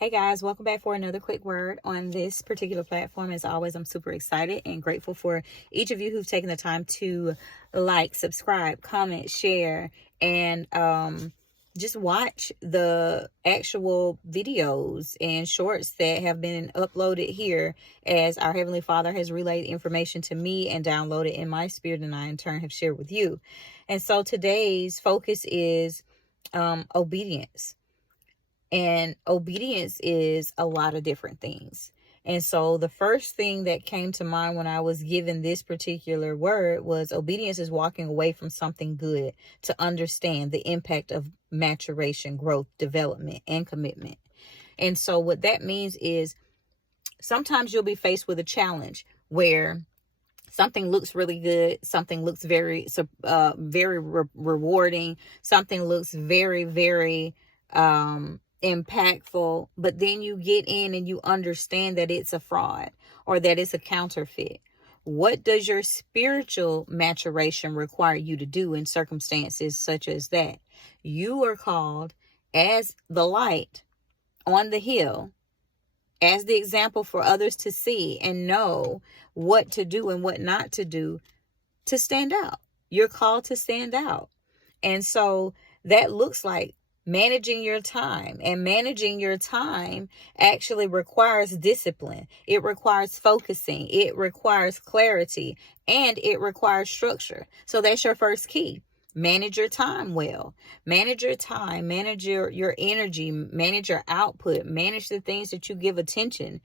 Hey guys, welcome back for another quick word on this particular platform. As always, I'm super excited and grateful for each of you who've taken the time to like, subscribe, comment, share, and just watch the actual videos and shorts that have been uploaded here as our Heavenly Father has relayed information to me and downloaded in my spirit, and I in turn have shared with you. And so today's focus is obedience. And obedience is a lot of different things. And so the first thing that came to mind when I was given this particular word was obedience is walking away from something good to understand the impact of maturation, growth, development, and commitment. And so what that means is sometimes you'll be faced with a challenge where something looks really good, something looks rewarding, something looks very impactful, but then you get in and you understand that it's a fraud or that it's a counterfeit. What does your spiritual maturation require you to do in circumstances such as that? You are called as the light on the hill, as the example for others to see and know what to do and what not to do, to stand out. You're called to stand out. And so that looks like managing your time, and managing your time actually requires discipline. It requires focusing. It requires clarity, and it requires structure. So that's your first key. Manage your time well. Manage your time, manage your energy, manage your output, manage the things that you give attention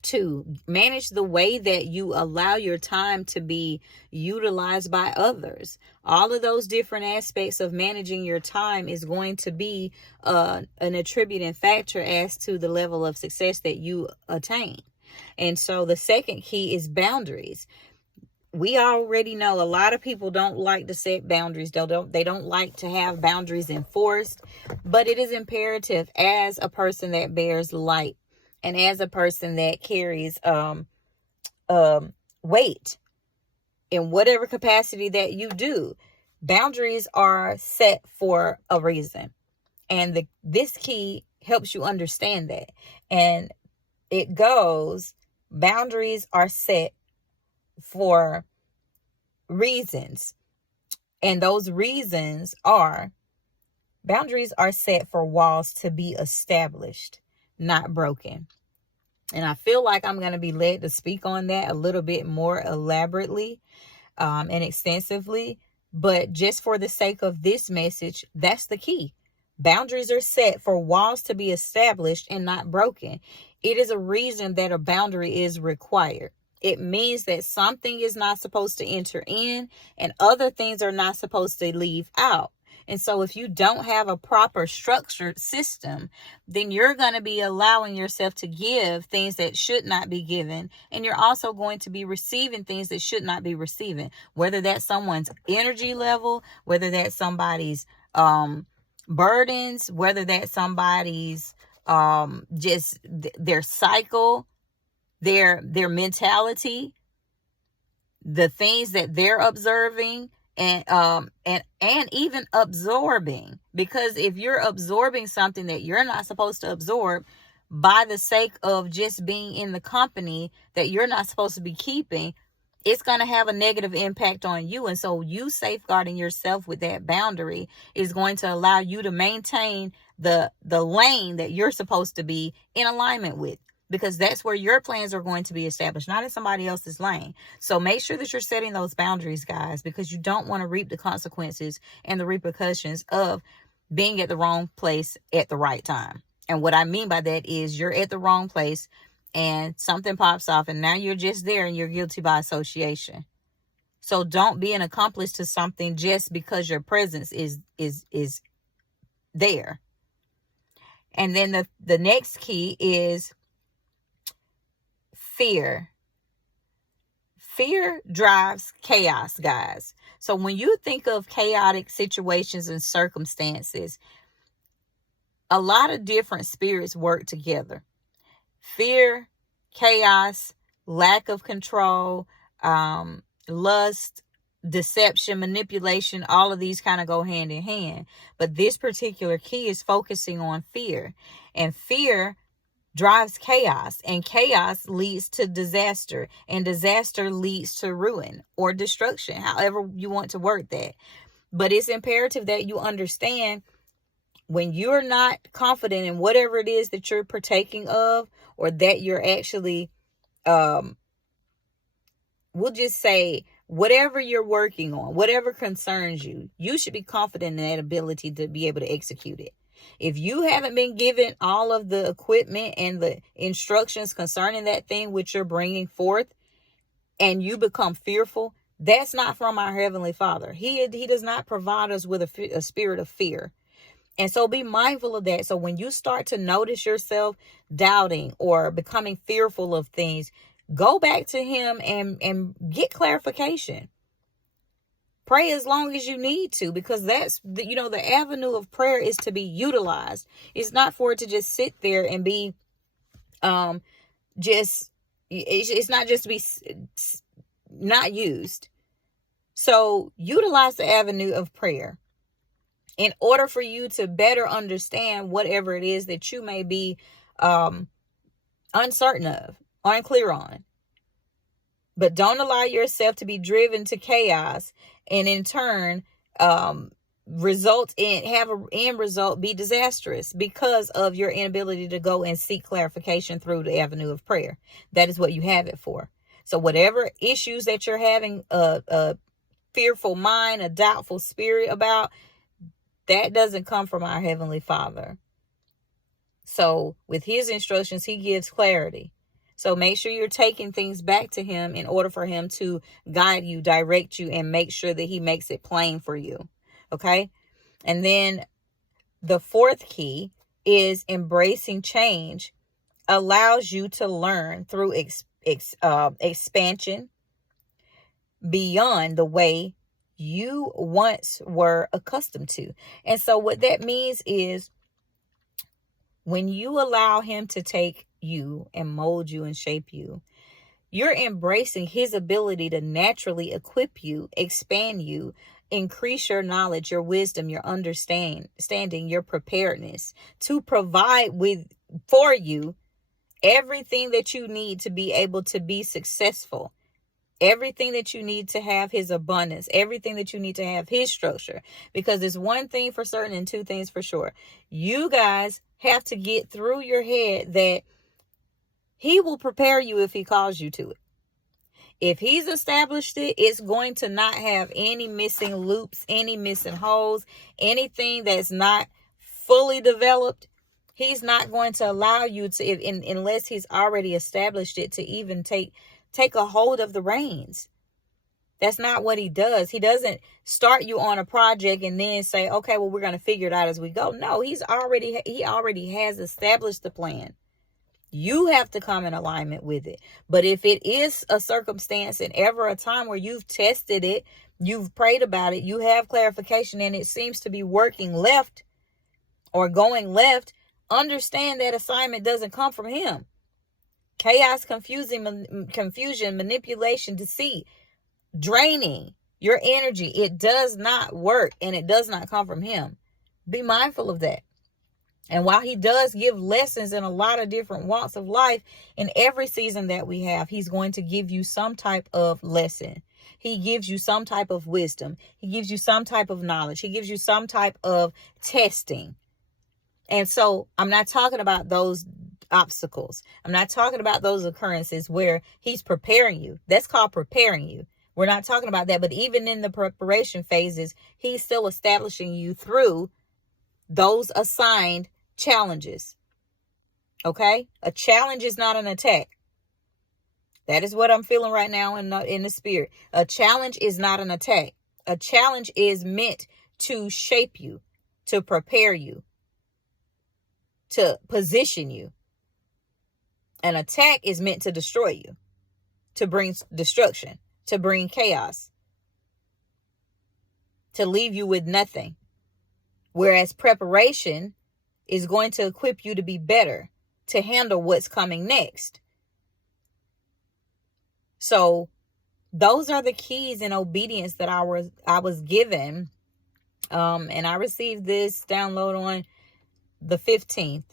to, manage the way that you allow your time to be utilized by others. All of those different aspects of managing your time is going to be an attributing factor as to the level of success that you attain. And so the second key is boundaries. We already know a lot of people don't like to set boundaries. They don't like to have boundaries enforced, but it is imperative as a person that bears light and as a person that carries weight in whatever capacity that you do. Boundaries are set for a reason, and this key helps you understand that. And it goes, boundaries are set for reasons, and those reasons are, boundaries are set for walls to be established, not broken. And I feel like I'm going to be led to speak on that a little bit more elaborately and extensively, but just for the sake of this message, that's the key. Boundaries are set for walls to be established and not broken. It is a reason that a boundary is required. It means that something is not supposed to enter in and other things are not supposed to leave out. And so if you don't have a proper structured system, then you're going to be allowing yourself to give things that should not be given. And you're also going to be receiving things that should not be receiving, whether that's someone's energy level, whether that's somebody's burdens, whether that's somebody's just their cycle, their mentality, the things that they're observing, and even absorbing. Because if you're absorbing something that you're not supposed to absorb by the sake of just being in the company that you're not supposed to be keeping, it's going to have a negative impact on you. And so you safeguarding yourself with that boundary is going to allow you to maintain the lane that you're supposed to be in alignment with, because that's where your plans are going to be established, not in somebody else's lane. So make sure that you're setting those boundaries, guys, because you don't want to reap the consequences and the repercussions of being at the wrong place at the right time. And what I mean by that is you're at the wrong place and something pops off and now you're just there and you're guilty by association. So don't be an accomplice to something just because your presence is there. And then the next key is fear. Fear drives chaos, guys. So when you think of chaotic situations and circumstances, a lot of different spirits work together. Fear, chaos, lack of control, lust, deception, manipulation, all of these kind of go hand in hand. But this particular key is focusing on fear. And fear drives chaos, and chaos leads to disaster, and disaster leads to ruin or destruction, however you want to word that. But it's imperative that you understand, when you're not confident in whatever it is that you're partaking of, or that you're actually, we'll just say, whatever you're working on, whatever concerns you, you should be confident in that ability to be able to execute it. If you haven't been given all of the equipment and the instructions concerning that thing which you're bringing forth, and you become fearful, that's not from our Heavenly Father. He does not provide us with a spirit of fear. And so be mindful of that. So when you start to notice yourself doubting or becoming fearful of things, go back to Him and get clarification. Pray as long as you need to, because that's the avenue of prayer is to be utilized. It's not for it to just sit there and be it's not just to be not used. So utilize the avenue of prayer in order for you to better understand whatever it is that you may be uncertain of, unclear on. But don't allow yourself to be driven to chaos, and in turn have an end result be disastrous because of your inability to go and seek clarification through the avenue of prayer. That is what you have it for. So whatever issues that you're having a fearful mind, a doubtful spirit about, that doesn't come from our Heavenly Father. So with His instructions, He gives clarity. So make sure you're taking things back to Him in order for Him to guide you, direct you, and make sure that He makes it plain for you. Okay? And then the fourth key is embracing change allows you to learn through expansion beyond the way you once were accustomed to. And so what that means is, when you allow Him to take you and mold you and shape you, you're embracing His ability to naturally equip you, expand you, increase your knowledge, your wisdom, your understanding, your preparedness to provide for you everything that you need to be able to be successful. Everything that you need to have His abundance, everything that you need to have His structure. Because there's one thing for certain and two things for sure. You guys have to get through your head that He will prepare you if He calls you to it. If He's established it, it's going to not have any missing loops, any missing holes, anything that's not fully developed. He's not going to allow you to, unless He's already established it, to even take a hold of the reins. That's not what He does. He doesn't start you on a project and then say, okay, well, we're going to figure it out as we go. No, He already has established the plan. You have to come in alignment with it. But if it is a circumstance and ever a time where you've tested it, you've prayed about it, you have clarification, and it seems to be working left or going left, understand that assignment doesn't come from Him. Chaos, confusion, manipulation, deceit, draining your energy. It does not work, and it does not come from Him. Be mindful of that. And while He does give lessons in a lot of different walks of life, in every season that we have, He's going to give you some type of lesson. He gives you some type of wisdom. He gives you some type of knowledge. He gives you some type of testing. And so I'm not talking about those obstacles. I'm not talking about those occurrences where He's preparing you. That's called preparing you. We're not talking about that. But even in the preparation phases, He's still establishing you through those assigned challenges. Okay? A challenge is not an attack. That is what I'm feeling right now in the spirit. A challenge is not an attack. A challenge is meant to shape you, to prepare you, to position you. An attack is meant to destroy you, to bring destruction, to bring chaos, to leave you with nothing. Whereas preparation is going to equip you to be better, to handle what's coming next. So those are the keys in obedience that I was given. And I received this download on the 15th.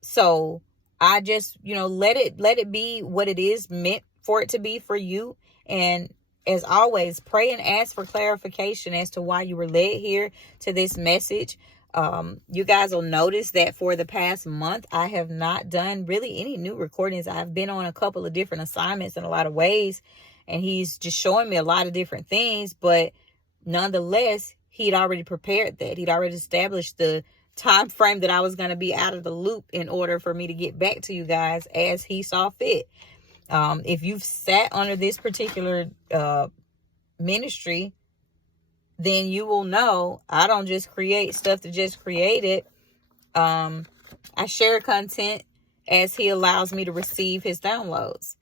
So I just, let it be what it is meant for it to be for you. And as always, pray and ask for clarification as to why you were led here to this message. You guys will notice that for the past month, I have not done really any new recordings. I've been on a couple of different assignments in a lot of ways, and he's just showing me a lot of different things. But nonetheless, he'd already prepared that. He'd already established the time frame that I was going to be out of the loop in order for me to get back to you guys as he saw fit. If you've sat under this particular ministry, then you will know I don't just create stuff to just create it. I share content as he allows me to receive his downloads.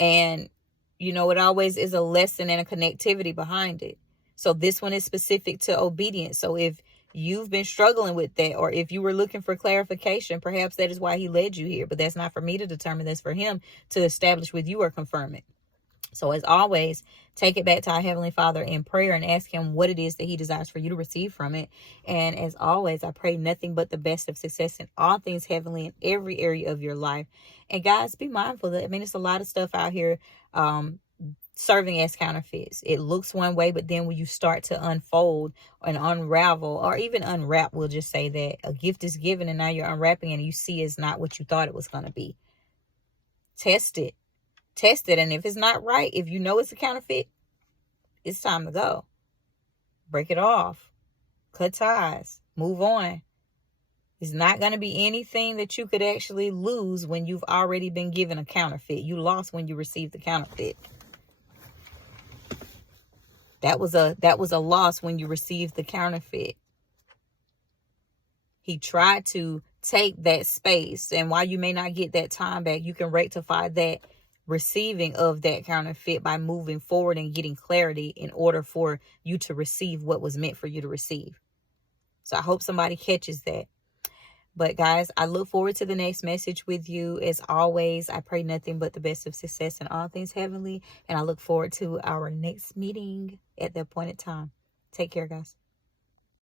And, it always is a lesson and a connectivity behind it. So this one is specific to obedience. So if you've been struggling with that, or if you were looking for clarification, perhaps that is why he led you here. But that's not for me to determine. That's for him to establish with you or confirm it. So as always, take it back to our Heavenly Father in prayer and ask him what it is that he desires for you to receive from it. And as always, I pray nothing but the best of success in all things heavenly in every area of your life. And guys, be mindful that, it's a lot of stuff out here serving as counterfeits. It looks one way, but then when you start to unfold and unravel, or even unwrap, we'll just say that a gift is given and now you're unwrapping and you see it's not what you thought it was going to be. Test it. And if it's not right, if you know it's a counterfeit, it's time to go. Break it off. Cut ties. Move on. It's not going to be anything that you could actually lose when you've already been given a counterfeit. You lost when you received the counterfeit. That was a loss when you received the counterfeit. He tried to take that space, and while you may not get that time back, you can rectify that receiving of that counterfeit by moving forward and getting clarity in order for you to receive what was meant for you to receive. So I hope somebody catches that. But guys, I look forward to the next message with you. As always, I pray nothing but the best of success in all things heavenly. And I look forward to our next meeting at the appointed time. Take care, guys.